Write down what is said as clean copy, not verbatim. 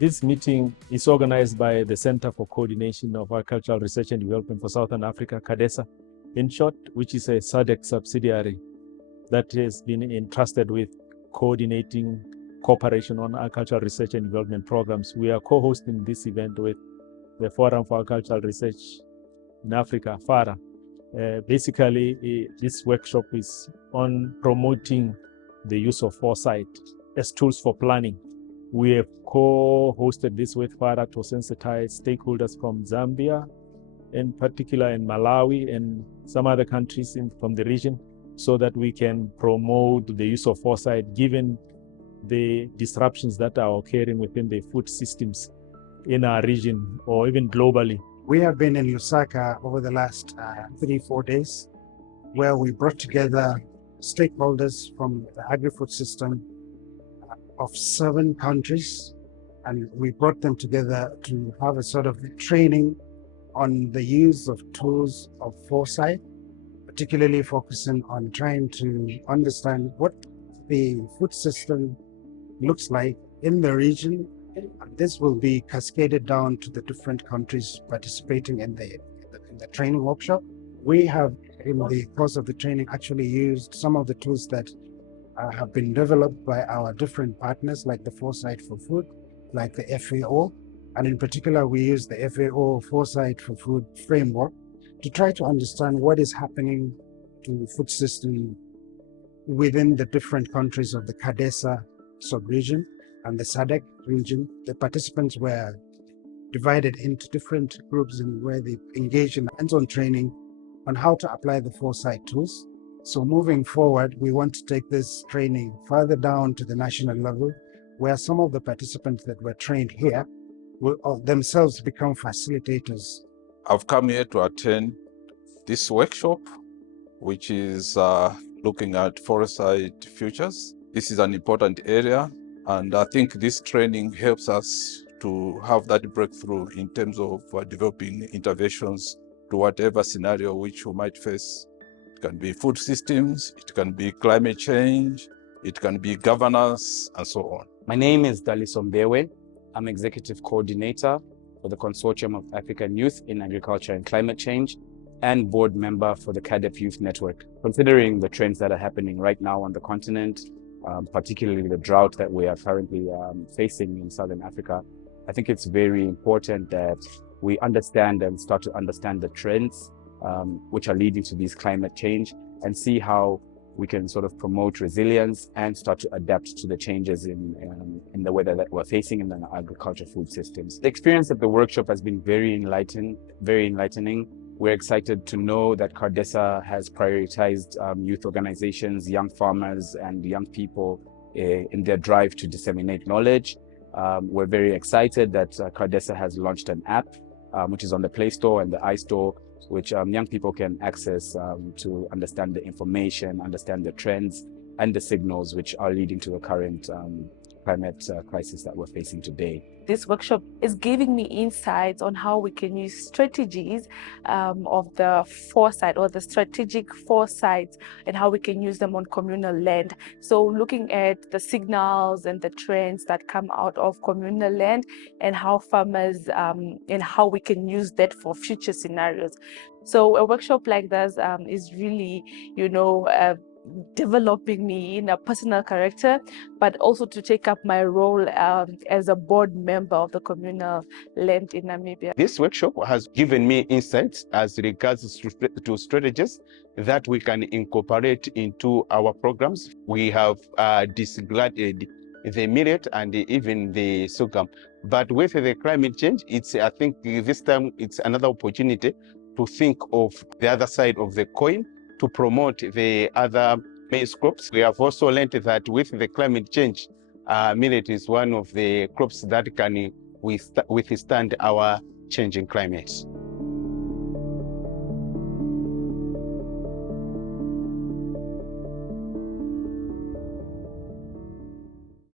This meeting is organized by the Center for Coordination of Agricultural Research and Development for Southern Africa, CADESA, in short, which is a SADC subsidiary that has been entrusted with coordinating cooperation on agricultural research and development programs. We are co-hosting this event with the Forum for Agricultural Research in Africa, FARA. Basically, this workshop is on promoting the use of foresight as tools for planning. We have co-hosted this with FARA to sensitize stakeholders from Zambia, in particular in Malawi and some other countries from the region, so that we can promote the use of foresight given the disruptions that are occurring within the food systems in our region or even globally. We have been in Lusaka over the last 3-4 days, where we brought together stakeholders from the agri-food system of 7 countries, and we brought them together to have a sort of training on the use of tools of foresight, particularly focusing on trying to understand what the food system looks like in the region. This will be cascaded down to the different countries participating in the training workshop. We have, in the course of the training, actually used some of the tools that have been developed by our different partners, like the Foresight for Food, like the FAO, and in particular, we use the FAO Foresight for Food framework to try to understand what is happening to the food system within the different countries of the CADESA sub-region and the SADC region. The participants were divided into different groups and where they engaged in hands-on training on how to apply the foresight tools. So moving forward, we want to take this training further down to the national level, where some of the participants that were trained here will themselves become facilitators. I've come here to attend this workshop, which is looking at foresight futures. This is an important area, and I think this training helps us to have that breakthrough in terms of developing interventions to whatever scenario which we might face. It can be food systems, it can be climate change, it can be governance, and so on. My name is Daliso Mbewe. I'm Executive Coordinator for the Consortium of African Youth in Agriculture and Climate Change and board member for the CADEP Youth Network. Considering the trends that are happening right now on the continent, particularly the drought that we are currently facing in Southern Africa, I think it's very important that we understand and start to understand the trends which are leading to these climate change and see how we can sort of promote resilience and start to adapt to the changes in the weather that we're facing in the agriculture food systems. The experience at the workshop has been very enlightening. We're excited to know that CADESA has prioritized youth organizations, young farmers, and young people in their drive to disseminate knowledge. We're very excited that CADESA has launched an app, which is on the Play Store and the iStore, which young people can access to understand the information, understand the trends and the signals which are leading to the current climate crisis that we're facing today. This workshop is giving me insights on how we can use strategies of the foresight or the strategic foresight and how we can use them on communal land. So looking at the signals and the trends that come out of communal land and how farmers and how we can use that for future scenarios. So a workshop like this is really, developing me in a personal character, but also to take up my role as a board member of the communal land in Namibia. This workshop has given me insights as regards to strategies that we can incorporate into our programs. We have discarded the millet and even the sorghum, but with the climate change, I think this time it's another opportunity to think of the other side of the coin, to promote the other maize crops. We have also learned that with the climate change, millet is one of the crops that can withstand our changing climate.